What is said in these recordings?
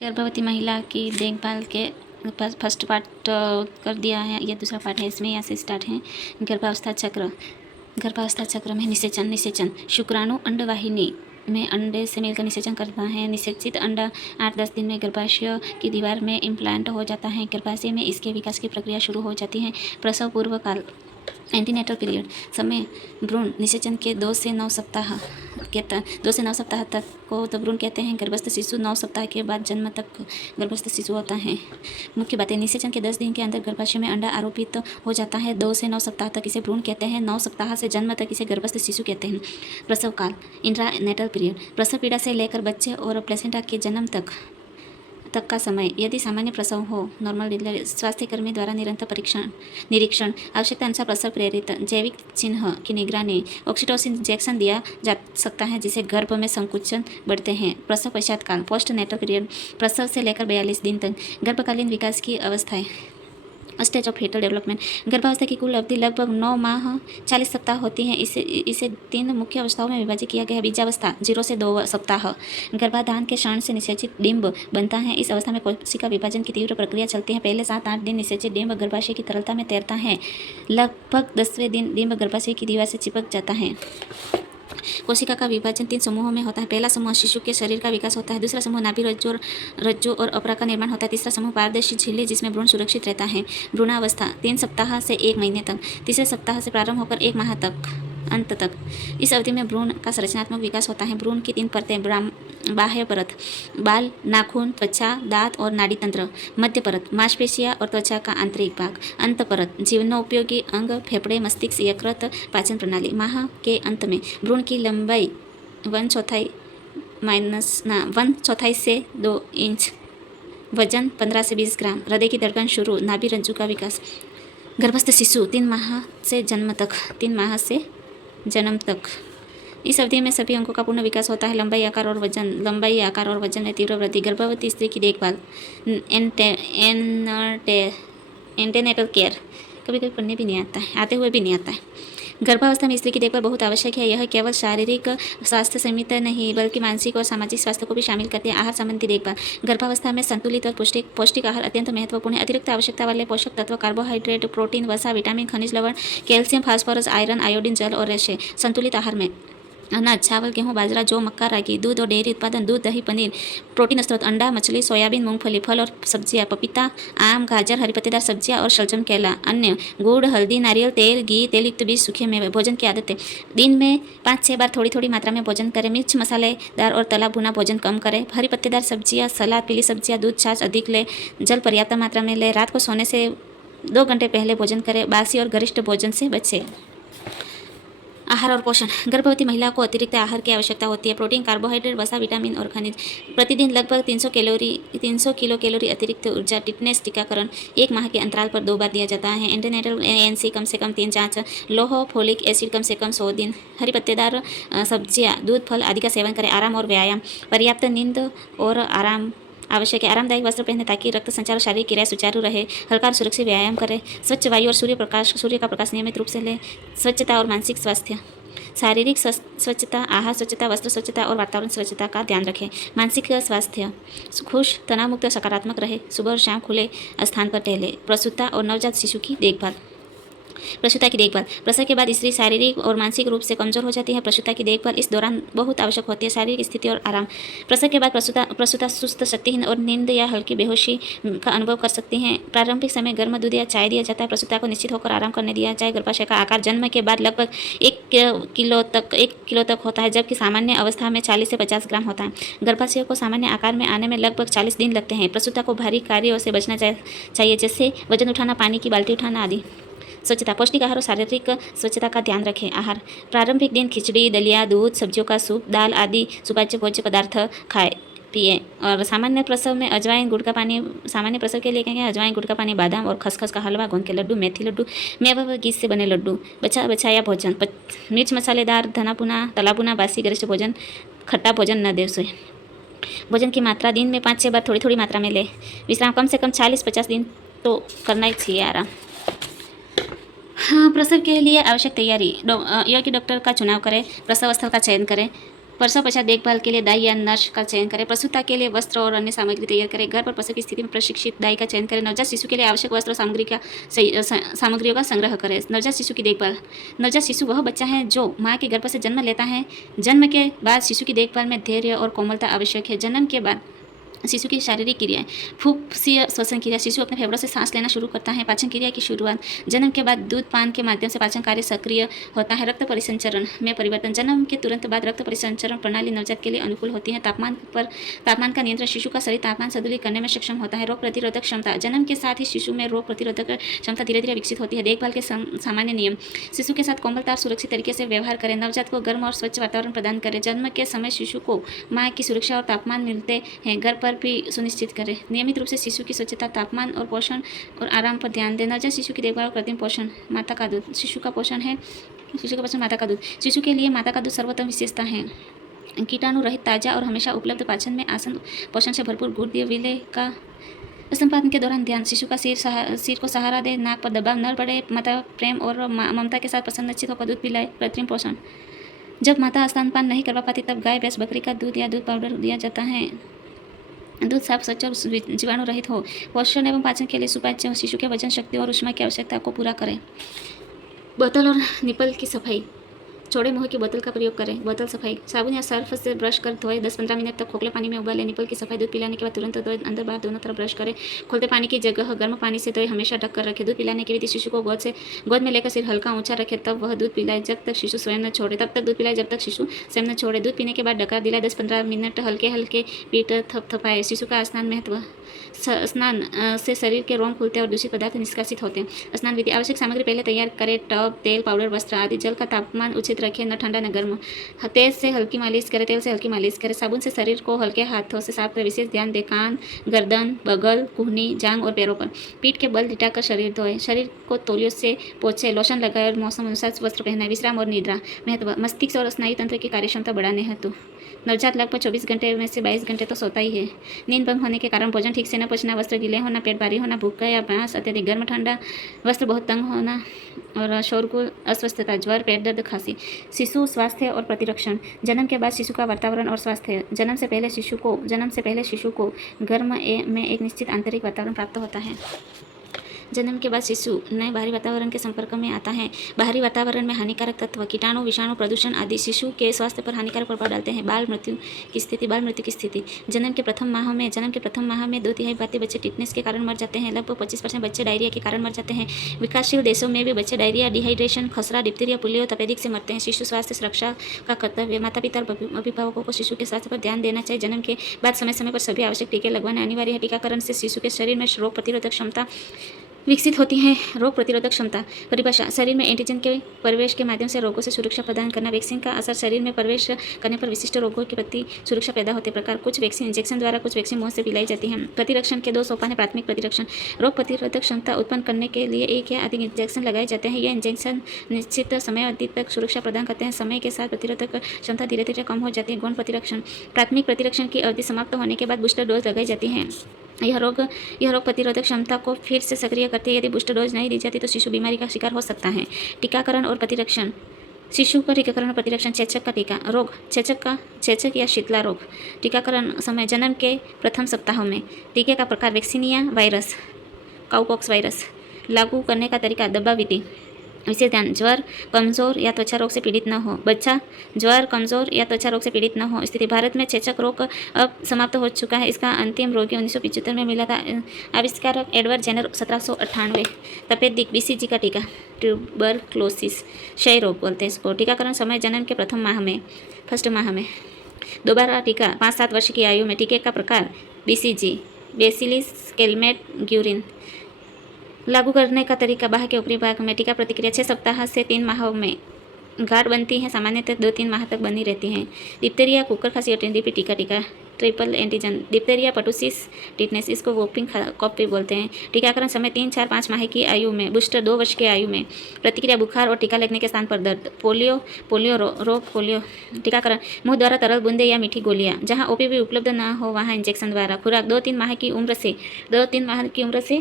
गर्भवती महिला की देखभाल के फर्स्ट पार्ट कर दिया है, ये दूसरा पार्ट है। इसमें यहाँ से स्टार्ट है। गर्भावस्था चक्र। गर्भावस्था चक्र में निषेचन शुक्राणु अंडवाहिनी में अंडे से मिलकर निषेचन करता है। निषेचित अंडा 8-10 दिन में गर्भाशय की दीवार में इम्प्लांट हो जाता है। गर्भाशय में इसके विकास की प्रक्रिया शुरू हो जाती है। प्रसव पूर्व काल, एंटीनेटल पीरियड। समय भ्रूण निषेचन के 2 से 9 सप्ताह तक को तो भ्रूण कहते हैं। गर्भस्थ शिशु 9 सप्ताह के बाद जन्म तक गर्भस्थ शिशु होता है। मुख्य बातें, निषेचन के 10 दिन के अंदर गर्भाशय में अंडा आरोपित हो जाता है। 2 से 9 सप्ताह तक इसे भ्रूण कहते हैं। 9 सप्ताह से जन्म तक इसे गर्भस्थ शिशु कहते हैं। प्रसव काल, इंट्रानेटल पीरियड। प्रसव पीड़ा से लेकर बच्चे और प्लेसेंटा के जन्म तक का समय। यदि सामान्य प्रसव हो, नॉर्मल डिलीवरी, स्वास्थ्यकर्मी द्वारा निरंतर निरीक्षण, आवश्यकता अनुसार प्रसव प्रेरित जैविक चिन्ह की निगरानी, ऑक्सीटोसिन इंजेक्शन दिया जा सकता है जिससे गर्भ में संकुचन बढ़ते हैं। प्रसव पश्चात काल, पोस्ट नेटल पीरियड। प्रसव से लेकर 42 दिन तक गर्भकालीन विकास की अवस्थाएं। Stage of fetal development. गर्भावस्था की कुल अवधि लगभग 9 माह 40 सप्ताह होती है। इसे 3 मुख्य अवस्थाओं में विभाजित किया गया है। बीजावस्था 0 से 2 सप्ताह। गर्भाधान के क्षण से निषेचित डिंब बनता है। इस अवस्था में कोशिका विभाजन की तीव्र प्रक्रिया चलती है। पहले 7-8 दिन निषेचित डिंब गर्भाशय की तरलता में तैरता है। लगभग 10वें दिन डिंब गर्भाशय की दीवार से चिपक जाता है। कोशिका का विभाजन 3 समूहों में होता है। पहला समूह शिशु के शरीर का विकास होता है। दूसरा समूह नाभि, रज्जु और अपरा का निर्माण होता है। तीसरा समूह पारदर्शी झिल्ली जिसमें भ्रूण सुरक्षित रहता है। भ्रूणावस्था 3 सप्ताह से 1 महीने तक। तीसरे सप्ताह से प्रारंभ होकर 1 माह तक अंत तक। इस अवधि में भ्रूण का संरचनात्मक विकास होता है। भ्रूण की 3 परतें, बाह्य परत, बाल, नाखून, त्वचा, दांत और नाड़ी तंत्र। मध्य परत, मांसपेशियां और त्वचा का आंतरिक भाग। अंत परत, जीवनोपयोगी अंग, फेफड़े, मस्तिष्क, यकृत, पाचन प्रणाली। माह के अंत में भ्रूण की लंबाई 1/4 से 2 इंच। वजन 15 से 20 ग्राम। हृदय की धड़कन शुरू। नाभि रज्जु का विकास। गर्भस्थ शिशु 3 माह से जन्म तक। इस अवधि में सभी अंगों का पूर्ण विकास होता है। लंबाई, आकार और वजन में तीव्र वृद्धि। गर्भवती स्त्री की देखभाल। एंटेनेटल केयर। कभी कभी पढ़ने भी नहीं आता है, आते हुए भी नहीं आता है। गर्भावस्था में स्त्री की देखभाल बहुत आवश्यक है। यह केवल शारीरिक स्वास्थ्य सीमित नहीं बल्कि मानसिक और सामाजिक स्वास्थ्य को भी शामिल करती है। आहार संबंधी देखभाल। गर्भावस्था में संतुलित और पौष्टिक आहार अत्यंत महत्वपूर्ण है। अतिरिक्त आवश्यकता वाले पोषक तत्व, कार्बोहाइड्रेट, प्रोटीन, वसा, विटामिन, खनिज लवण, कैल्शियम, फास्फोरस, आयरन, आयोडीन, जल और रेशे। संतुलित आहार में अनाज, चावल, गेहूं, बाजरा, जौ, मक्का, रागी, दूध और डेयरी उत्पादन, दूध, दही, पनीर। प्रोटीन स्रोत, अंडा, मछली, सोयाबीन, मूंगफली, फल और सब्जियां, पपीता, आम, गाजर, हरी पत्तेदार सब्जियां और शलजम, केला। अन्य, गुड़, हल्दी, नारियल तेल, घी, तेलयुक्त बीज, सूखे मेवे। भोजन की आदतें। दिन में 5-6 बार थोड़ी मात्रा में भोजन करें। मिर्च मसालेदार और तला भुना भोजन कम करें। हरी पत्तेदार सब्जियां, सलाद, पीली सब्जियां, दूध, छाछ अधिक लें। जल पर्याप्त मात्रा में लें। रात को सोने से 2 घंटे पहले भोजन करें। बासी और गरिष्ठ भोजन से बचें। आहार और पोषण। गर्भवती महिला को अतिरिक्त आहार की आवश्यकता होती है। प्रोटीन, कार्बोहाइड्रेट, वसा, विटामिन और खनिज। प्रतिदिन लगभग 300 किलो कैलोरी अतिरिक्त ऊर्जा। टिटनेस टीकाकरण 1 माह के अंतराल पर 2 बार दिया जाता है। एंटीनेटल ANC कम से कम 3 जांच। लोह फोलिक एसिड कम से कम 100 दिन। हरी पत्तेदार सब्जियां, दूध, फल आदि का सेवन करें। आराम और व्यायाम। पर्याप्त नींद और आराम आवश्यक है। आरामदायक वस्त्र पहने ताकि रक्त संचार और शारीरिक क्रिया सुचारू रहे। हल्का और सुरक्षित व्यायाम करें। स्वच्छ वायु और सूर्य का प्रकाश नियमित रूप से लें। स्वच्छता और मानसिक स्वास्थ्य। शारीरिक स्वच्छता, आहार स्वच्छता, वस्त्र स्वच्छता और वातावरण स्वच्छता का ध्यान रखें। मानसिक स्वास्थ्य, खुश, तनाव मुक्त, सकारात्मक रहे। सुबह और शाम खुले स्थान पर टहले। प्रसूता और नवजात शिशु की देखभाल। प्रसूता की देखभाल। प्रसव के बाद स्त्री शारीरिक और मानसिक रूप से कमजोर हो जाती है। प्रसूता की देखभाल इस दौरान बहुत आवश्यक होती है। शारीरिक स्थिति और आराम। प्रसव के बाद प्रसूता सुस्त, शक्तिहीन और नींद या हल्की बेहोशी का अनुभव कर सकती हैं। प्रारंभिक समय गर्म दूध या चाय दिया जाता है। प्रसूता को निश्चित होकर आराम करने दिया जाए। गर्भाशय का आकार जन्म के बाद लगभग 1 किलो तक होता है, जबकि सामान्य अवस्था में 40 से 50 ग्राम होता है। गर्भाशय को सामान्य आकार में आने में लगभग 40 दिन लगते हैं। प्रसूता को भारी कार्यों से बचना चाहिए, जैसे वजन उठाना, पानी की बाल्टी उठाना आदि। स्वच्छता, पौष्टिक आहार और शारीरिक स्वच्छता का ध्यान रखें। आहार। प्रारंभिक दिन खिचड़ी, दलिया, दूध, सब्जियों का सूप, दाल आदि सुपाच्य भोज्य पदार्थ खाएं पिए। और सामान्य प्रसव में अजवाइन, गुड़ का पानी। सामान्य प्रसव के लिए कहेंगे अजवाइन, गुड़ का पानी, बादाम और खसखस का हलवा, गोंद के लड्डू, मेथी लड्डू, मेवा व घी से बने लड्डू। बचाया भोजन। मिर्च मसालेदार, तला भुना, बासी, गरिष्ठ भोजन, खट्टा भोजन न दें उसे। भोजन की मात्रा। दिन में 5-6 बार थोड़ी मात्रा में ले। विश्राम कम से कम 40-50 दिन तो करना ही चाहिए आराम। हाँ, प्रसव के लिए आवश्यक तैयारी। योग्य डॉक्टर का चुनाव करें। प्रसव स्थल का चयन करें। प्रसव पश्चात देखभाल के लिए दाई या नर्स का चयन करें। प्रसूता के लिए वस्त्र और अन्य सामग्री तैयार करें। घर पर प्रसव की स्थिति में प्रशिक्षित दाई का चयन करें। नवजात शिशु के लिए आवश्यक वस्त्र और सामग्रियों का संग्रह करें। नवजात शिशु की देखभाल। नवजात शिशु वह बच्चा है जो माँ के गर्भ से जन्म लेता है। जन्म के बाद शिशु की देखभाल में धैर्य और कोमलता आवश्यक है। जन्म के बाद शिशु की शारीरिक क्रियाएं। फूफसीय श्वसन क्रिया। शिशु अपने फेफड़ों से सांस लेना शुरू करता है। पाचन क्रिया की शुरुआत। जन्म के बाद दूध पान के माध्यम से पाचन कार्य सक्रिय होता है। रक्त परिसंचरण में परिवर्तन। जन्म के तुरंत बाद रक्त परिसंचरण प्रणाली नवजात के लिए अनुकूल होती है। तापमान का नियंत्रण। शिशु का शरीर तापमान संतुलित करने में सक्षम होता है। रोग प्रतिरोधक क्षमता। जन्म के साथ ही शिशु में रोग प्रतिरोधक क्षमता धीरे धीरे विकसित होती है। देखभाल के सामान्य नियम। शिशु के साथ कोमलता और सुरक्षित तरीके से व्यवहार करें। नवजात को गर्म और स्वच्छ वातावरण प्रदान करें। जन्म के समय शिशु को माँ की सुरक्षा और तापमान मिलते हैं। घर पर भी सुनिश्चित करें। नियमित रूप से शिशु की स्वच्छता, तापमान और पोषण और आराम पर ध्यान दें। नवजात शिशु की देखभाल और कृत्रिम पोषण। माता का दूध। शिशु का पोषण माता का दूध। शिशु के लिए माता का दूध सर्वोत्तम विशेषता है। कीटाणु रहित, ताजा और हमेशा उपलब्ध। पाचन में आसन पोषण से भरपूर। गुर्दे विलय का स्तनपान के दौरान ध्यान। शिशु का सिर को सहारा दे, नाक पर दबाव न पड़े। माता प्रेम और ममता के साथ प्रसन्नचित होकर दूध पिलाए। कृत्रिम पोषण। जब माता स्तनपान नहीं करवा पाती तब गाय, भैंस, बकरी का दूध या दूध पाउडर दिया जाता है। दूध साफ, स्वच्छ और जीवाणु रहित हो। पोषण एवं पाचन के लिए सुपाच्य हो। शिशु के वजन, शक्ति और ऊष्मा की आवश्यकता को पूरा करें। बोतल और निपल की सफाई। चौड़े मुंह की बोतल का प्रयोग करें। बोतल सफाई। साबुन या सर्फ से ब्रश कर धोए। 10-15 मिनट तक खोखले पानी में उबालें। निपल की सफाई। दूध पिलाने के बाद तुरंत धोए। अंदर बाहर दोनों तरफ ब्रश करें। खोलते पानी की जगह गर्म पानी से धोए। हमेशा ढक कर रखें। दूध पिलाने की विधि। शिशु को गोद में लेकर सिर हल्का ऊंचा रखें, तब वह दूध पिलाए जब तक शिशु स्वयं न छोड़े। तब तक दूध पिलाए जब तक शिशु स्वयं न छोड़े। दूध पीने के बाद डकार दिलाए। 10-15 मिनट हल्के हल्के पीठ थपथपाए। शिशु का स्नान। महत्व। स्नान से शरीर के रोम खुलते और दूषित पदार्थ निष्कासित होते हैं। स्नान विधि। आवश्यक सामग्री पहले तैयार करें। टब, तेल, पाउडर, वस्त्र आदि। जल का तापमान उचित रखें, न ठंडा न गर्म। तेल से हल्की मालिश करें। साबुन से शरीर को हल्के हाथों से साफ करें। विशेष ध्यान दें कान, गर्दन, बगल, कुहनी, जांघ और पैरों पर। पीठ के बल लिटाकर शरीर धोएं। शरीर को तौलियों से पोंछें। लोशन लगाए और मौसम अनुसार वस्त्र पहनाएं। विश्राम और निद्रा। महत्व। मस्तिष्क और स्नायु तंत्र की कार्यक्षमता बढ़ाने हेतु। नवजात लगभग 24 घंटे में से 22 घंटे तो सोता ही है। नींद भंग होने के कारण भोजन ठीक से न पचना, वस्त्र गीले होना, पेट भारी होना, भूख या प्यास, अत्यधिक गर्म ठंडा, वस्त्र बहुत तंग होना और शोरगुल, अस्वस्थता, ज्वर, पेट दर्द, खांसी। शिशु स्वास्थ्य और प्रतिरक्षण। जन्म के बाद शिशु का वातावरण और स्वास्थ्य। जन्म से पहले शिशु को घर में एक निश्चित आंतरिक वातावरण प्राप्त होता है। जन्म के बाद शिशु नए बाहरी वातावरण के संपर्क में आता है। बाहरी वातावरण में हानिकारक तत्व, कीटाणु, विषाणु, प्रदूषण आदि शिशु के स्वास्थ्य पर हानिकारक प्रभाव डालते हैं। बाल मृत्यु की स्थिति। जन्म के प्रथम माह में 2/3 भारतीय बच्चे टिटनेस के कारण मर जाते हैं। लगभग 25% बच्चे डायरिया के कारण मर जाते हैं। विकासशील देशों में भी बच्चे डायरिया, डिहाइड्रेशन, खसरा, डिप्थीरिया, पोलियो, तपेदिक से मरते हैं। शिशु स्वास्थ्य सुरक्षा का कर्तव्य। माता पिता और अभिभावकों को शिशु के स्वास्थ्य पर ध्यान देना चाहिए। जन्म के बाद समय समय पर सभी आवश्यक टीके लगवाना अनिवार्य है। टीकाकरण से शिशु के शरीर में रोग प्रतिरोधक क्षमता विकसित होती है। रोग प्रतिरोधक क्षमता। परिभाषा। शरीर में एंटीजन के प्रवेश के माध्यम से रोगों से सुरक्षा प्रदान करना। वैक्सीन का असर। शरीर में प्रवेश करने पर विशिष्ट रोगों के प्रति सुरक्षा पैदा होते प्रकार। कुछ वैक्सीन इंजेक्शन द्वारा, कुछ वैक्सीन मुंह से पिलाई जाती हैं। प्रतिरक्षण के 2 सोपान है। प्राथमिक प्रतिरक्षण। रोग प्रतिरोधक क्षमता उत्पन्न करने के लिए 1 या अधिक इंजेक्शन लगाए जाते हैं। यह इंजेक्शन निश्चित समय अवधि तक सुरक्षा प्रदान करते हैं। समय के साथ प्रतिरोधक क्षमता धीरे धीरे कम हो जाती है। गौण प्रतिरक्षण। प्राथमिक प्रतिरक्षण की अवधि समाप्त होने के बाद बूस्टर डोज लगाई जाती है। यह रोग प्रतिरोधक क्षमता को फिर से सक्रिय करती है। यदि बूस्टर डोज नहीं दी जाती तो शिशु बीमारी का शिकार हो सकता है। टीकाकरण और प्रतिरक्षण। शिशु का टीकाकरण और प्रतिरक्षण। चेचक का टीका। रोग। चेचक या शीतला रोग। टीकाकरण समय। जन्म के प्रथम सप्ताहों में। टीके का प्रकार। वैक्सीन या वायरस। Cowpox virus. लागू करने का तरीका। दवा विधि। विशेष ध्यान। ज्वर, कमजोर या त्वचा रोग से पीड़ित न हो। बच्चा ज्वर, कमजोर या त्वचा रोग से पीड़ित न हो। स्थिति। भारत में चेचक रोग अब समाप्त हो चुका है। इसका अंतिम रोगी 1975 में मिला था। आविष्कारक एडवर्ड जेनर 1798। तपेदिक। BCG का टीका। ट्यूबरक्लोसिस, क्षय रोग बोलते हैं इसको। टीकाकरण समय। जन्म के फर्स्ट माह में। दोबारा टीका 5-7 वर्ष की आयु में। टीके का प्रकार। BCG, bacillus Calmette Guerin. लागू करने का तरीका। बाह के ऊपरी भाग में। टीका प्रतिक्रिया 6 सप्ताह से 3 माह में गाढ़ बनती है, सामान्यतः 2-3 माह तक बनी रहती हैं। डिप्थीरिया, कुकर खांसी और TB टीका। Triple antigen. Diphtheria, pertussis, tetanus, इसको वोपिंग कॉफ भी बोलते हैं। टीकाकरण समय 3, 4, 5 माह की आयु में। बूस्टर 2 वर्ष की आयु में। प्रतिक्रिया बुखार और टीका लगने के स्थान पर दर्द। पोलियो। टीकाकरण मुंह द्वारा तरल बूंदे या मीठी गोलियां। जहां OPV उपलब्ध न हो वहां इंजेक्शन द्वारा। खुराक 2-3 माह की उम्र से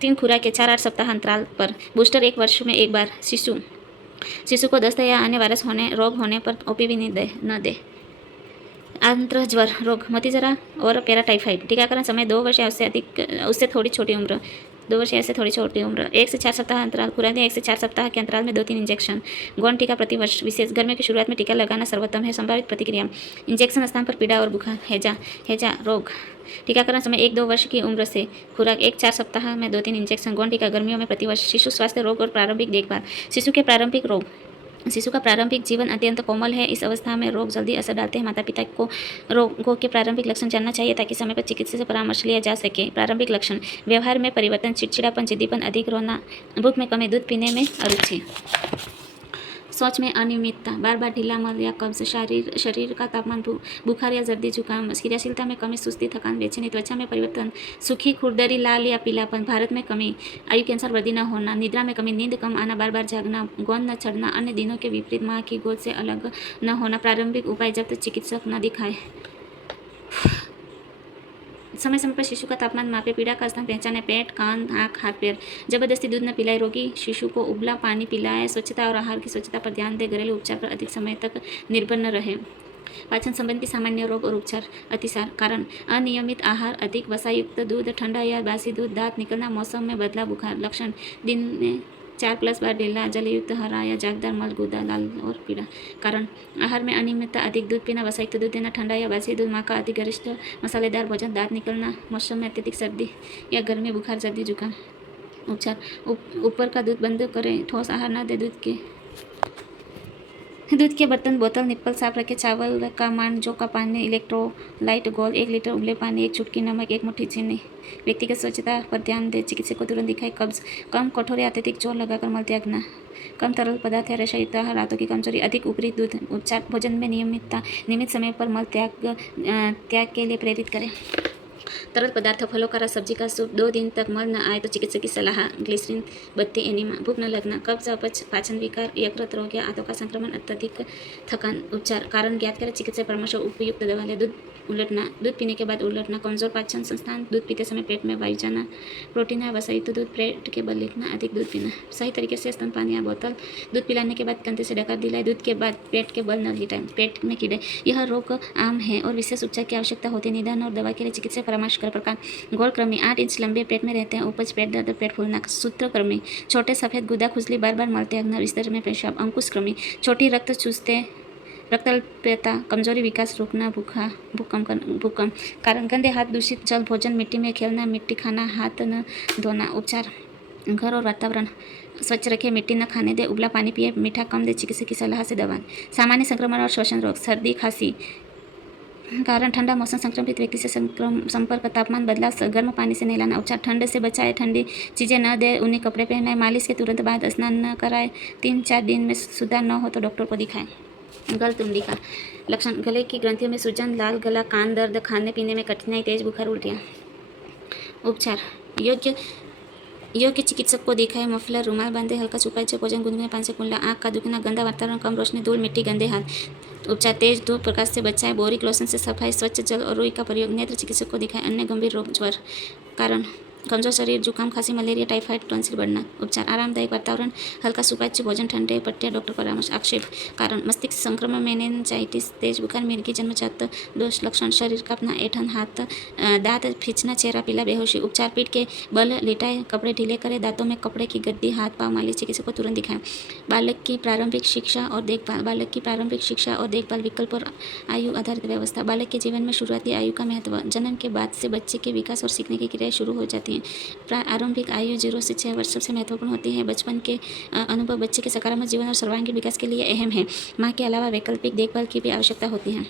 3 खुराक के 4-8 सप्ताह अंतराल पर। बूस्टर 1 वर्ष में 1 बार। शिशु को दस्त या अन्य वायरस रोग होने पर OPV न दे। आंत्र ज्वर रोग मोतीजरा और पैराटाइफाइड। टीकाकरण समय 2 वर्ष या उससे थोड़ी छोटी उम्र, 2 वर्ष या उससे थोड़ी छोटी उम्र। 1 से 4 सप्ताह अंतराल। खुराक दें 1 से 4 सप्ताह के अंतराल में 2-3 इंजेक्शन। गौण टीका प्रति वर्ष। विशेष गर्मियों की शुरुआत में टीका लगाना सर्वोत्तम है। संभावित प्रतिक्रिया इंजेक्शन स्थान पर पीड़ा और बुखार। हैजा रोग। टीकाकरण समय 1-2 वर्ष की उम्र से। खुराक 1-4 सप्ताह में 2-3 इंजेक्शन। गौण टीका गर्मियों में प्रतिवर्ष। शिशु स्वास्थ्य रोग और प्रारंभिक देखभाल। शिशु के प्रारंभिक रोग। शिशु का प्रारंभिक जीवन अत्यंत कोमल है। इस अवस्था में रोग जल्दी असर डालते हैं। माता पिता को रोगों के प्रारंभिक लक्षण जानना चाहिए ताकि समय पर चिकित्सक से परामर्श लिया जा सके। प्रारंभिक लक्षण व्यवहार में परिवर्तन, चिड़चिड़ापन, जिद्दीपन, अधिक रोना, भूख में कमी, दूध पीने में अरुचि, शौच में अनियमितता, बार बार ढीला मल या कब्ज, शरीर का तापमान, बुखार या जर्दी जुकाम, क्रियाशीलता में कमी, सुस्ती, थकान, बेचैनी, त्वचा में परिवर्तन, सूखी खुरदरी, लाल या पीलापन, भारत में कमी, आयु के अनुसार वृद्धि न होना, निद्रा में कमी, नींद कम आना, बार बार जागना, गोंद न चढ़ना, अन्य दिनों के विपरीत माँ की गोद से अलग न होना। प्रारंभिक उपाय जब तक चिकित्सक न दिखाए। समय समय पर शिशु का तापमान मापे, पीड़ा का स्थान पहचाने, पेट, कान, आँख, हाथ पैर, जबरदस्ती दूध न पिलाए, रोगी शिशु को उबला पानी पिलाए, स्वच्छता और आहार की स्वच्छता पर ध्यान दे, घरेलू उपचार पर अधिक समय तक निर्भर न रहे। पाचन संबंधी सामान्य रोग और उपचार। अतिसार कारण अनियमित आहार, अधिक वसायुक्त दूध, ठंडा या बासी दूध, दांत निकलना, मौसम में बदला, बुखार। लक्षण दिन में 4+ बार ढीला जलयुक्त हरा या जागदार मल, गुदा लाल और पीला। कारण आहार में अनियमितता, अधिक दूध पीना, वसायुक्त दूध देना, ठंडा या बासी दूध, माँ का अति गरिष्ठ मसालेदार भोजन, दांत निकलना, मौसम में अत्यधिक सर्दी या गर्मी, बुखार, सर्दी, जुकाम। उपचार ऊपर का दूध बंद करें, ठोस आहार न दे, दूध के बर्तन, बोतल, निप्पल साफ रखें, चावल का मान, जौ का पानी, इलेक्ट्रोलाइट घोल, 1 लीटर उबले पानी, 1 चुटकी नमक, 1 मुट्ठी चीनी। व्यक्तिगत स्वच्छता पर ध्यान दें, चिकित्सक को तुरंत दिखाएं। कब्ज कम कठोर या अत्यधिक जोर लगाकर मल त्यागना, कम तरल पदार्थ या रेशायुक्त आहार, रातों की कमजोरी, अधिक ऊपरी दूध। उपचार भोजन में नियमितता, नियमित समय पर मल त्याग के लिए प्रेरित करें। तरल पदार्थ, फलों का रस, सब्जी का सूप। 2 दिन तक मल न आए तो चिकित्सक की सलाह। ग्लिसरीन बत्ती, एनीमा, भूख न लगना, कब्ज, अपच, पाचन विकार, यकृत रोग या आंतों का संक्रमण, अत्यधिक थकान। उपचार कारण ज्ञात करें, चिकित्सक परामर्श, उपयुक्त दवा लें। दूध उलटना, दूध पीने के बाद उलटना, कमजोर पाचन संस्थान, दूध पीते समय पेट में वायु जाना, प्रोटीन या वसायुक्त दूध पेट के बल लिखना, अधिक दूध पीना। सही तरीके से स्तनपान या बोतल, दूध पिलाने के बाद कंधे से ढका दिलाए, दूध के बाद पेट के बल न लिटाएं। पेट में कीड़े, यह रोग आम है और विशेष उपचार की आवश्यकता होती है। निदान और दवा के लिए चिकित्सक परामर्श कर। प्रकार गोलकृमि 8 इंच लंबे पेट में रहते हैं, उपज, पेट दर्द, पेट फूलना। सूत्रकृमि छोटे सफेद गुदा, खुजली, बार बार मल त्यागना, बिस्तर में पेशाब। अंकुशकृमि छोटी रक्त चूसते, रक्तअल्पता, कमजोरी, विकास रुकना, भूकंप। कारण गंदे हाथ, दूषित जल, भोजन, मिट्टी में खेलना, मिट्टी खाना, हाथ न धोना। उपचार घर और वातावरण स्वच्छ रखें, मिट्टी न खाने दे, उबला पानी पिए, मीठा कम दे, चिकित्सक की सलाह से दवा। सामान्य संक्रमण और श्वसन रोग, सर्दी, खांसी। कारण ठंडा मौसम, संक्रमित व्यक्ति से संपर्क, तापमान बदलाव, गर्म पानी से नहलाना। उपचार ठंड से बचाए, ठंडी चीज़ें न दे, ऊनी कपड़े पहनाए, मालिश के तुरंत बाद स्नान न कराए, 3-4 दिन में सुधार न हो तो डॉक्टर को दिखाएं। गलतुंडी का लक्षण गले की ग्रंथियों में सूजन, लाल गला, कान दर्द, खाने पीने में कठिनाई, तेज बुखार, उल्टियाँ। उपचार योग्य चिकित्सक को दिखाएं। मफलर, रुमाल बांधे, हल्का छुपाए, भोजन, गुनगुने पानी से कुल्ला, आँख का दुखना, गंदा वातावरण, कम रोशनी, धूल, मिट्टी, गंदे हाथ। उपचार तेज धूप प्रकाश से बचाएं, बोरिक लोशन से सफाई, स्वच्छ जल और रुई का प्रयोग। नेत्र चिकित्सक को दिखाएं। अन्य गंभीर रोग, ज्वर। कारण कमजोर शरीर, जुकाम, खांसी, मलेरिया, टाइफाइड, टॉन्सिल बढ़ना। उपचार आरामदायक वातावरण, हल्का सुपाच्य भोजन, ठंडे पट्टियाँ, डॉक्टर परामर्श। आक्षेप कारण मस्तिष्क संक्रमण, मेनिनजाइटिस, तेज बुखार, मिर्गी, जन्मजात दोष। लक्षण शरीर कांपना, ऐंठन, हाथ दांत खींचना, चेहरा पीला, बेहोशी। उपचार पीठ के बल लिटाए, कपड़े ढीले करें, दांतों में कपड़े की गद्दी, हाथ पाँव मालिश, चिकित्सक को तुरंत दिखाएं। बालक की प्रारंभिक शिक्षा और देखभाल, विकल्प और आयु आधारित व्यवस्था। बालक के जीवन में शुरुआती आयु का महत्व। जन्म के बाद से बच्चे के विकास और सीखने की क्रियाएं शुरू हो जाती हैं। आरंभिक आयु 0 से 6 वर्ष सबसे महत्वपूर्ण होती है। बचपन के अनुभव बच्चे के सकारात्मक जीवन और सर्वांगीण विकास के लिए अहम है। माँ के अलावा वैकल्पिक देखभाल की भी आवश्यकता होती है।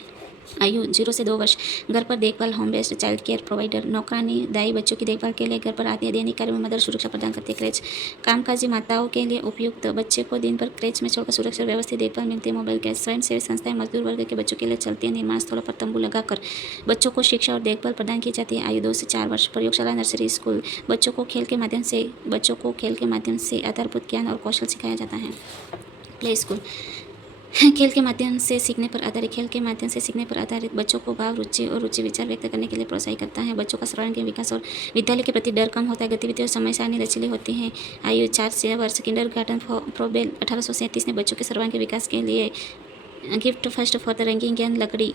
आयु 0 से 2 वर्ष घर पर देखभाल, home based child care provider. नौकरानी दाई बच्चों की देखभाल के लिए घर पर आती है। दैनिक कार्य में मदर सुरक्षा प्रदान करती है। क्रेच कामकाजी माताओं के लिए उपयुक्त। बच्चे को दिन भर क्रेच में छोड़कर सुरक्षा व्यवस्थित देखभाल मिलती है। मोबाइल क्रेच स्वयंसेवी संस्थाएं मजदूर वर्ग के बच्चों के लिए चलती है। निर्माण स्थलों पर तंबू लगाकर बच्चों को शिक्षा और देखभाल प्रदान की जाती है। आयु 2 से 4 वर्ष प्रयोगशाला, नर्सरी स्कूल। बच्चों को खेल के माध्यम से आधारभूत ज्ञान और कौशल सिखाया जाता है। प्ले स्कूल खेल के माध्यम से सीखने पर आधारित बच्चों को भाव, रुचि और विचार व्यक्त करने के लिए प्रोत्साहित करता है। बच्चों का सर्वांगीण विकास और विद्यालय के प्रति डर कम होता है। गतिविधियों और समय सारणी लचीली होती है। आयु 4 से 6 वर्ष किंडरगार्टन फ्रोबेल 1837 ने बच्चों के सर्वांगीण विकास के लिए गिफ्ट फर्स्ट फॉर द रंगीन ज्ञान लकड़ी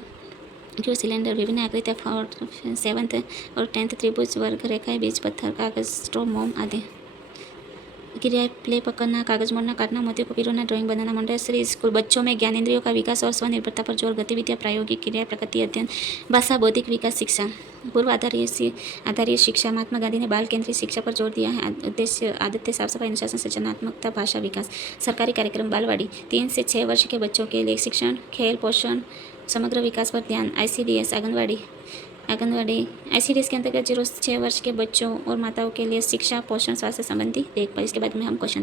क्यों सिलेंडर विभिन्न आकृतियाँ और 7th और 10th त्रिभुज वर्ग रेखाएं बीज पत्थर कागज स्ट्रो मोम आदि क्रियाएं प्ले पकड़ना कागज मोड़ना काटना मोती को पिरोना ड्राइंग बनाना मोंटेसरी स्कूल बच्चों में ज्ञान इंद्रियों का विकास और स्वनिर्भरता पर जोर गतिविधियाँ प्रायोगिक क्रिया प्रकृति अध्ययन भाषा बौद्धिक विकास शिक्षा पूर्व आधारित शिक्षा महात्मा गांधी ने बाल केंद्रित शिक्षा पर जोर दिया है उद्देश्य आदतें साफ सफाई अनुशासन सृजनात्मकता भाषा विकास सरकारी कार्यक्रम बालवाड़ी 3 से 6 वर्ष के बच्चों के लिए शिक्षण खेल पोषण समग्र विकास पर ध्यान ICDS आंगनवाड़ी ICDS के अंतर्गत 0 से 6 वर्ष के बच्चों और माताओं के लिए शिक्षा पोषण स्वास्थ्य संबंधी देखभाल। इसके बाद में हम क्वेश्चन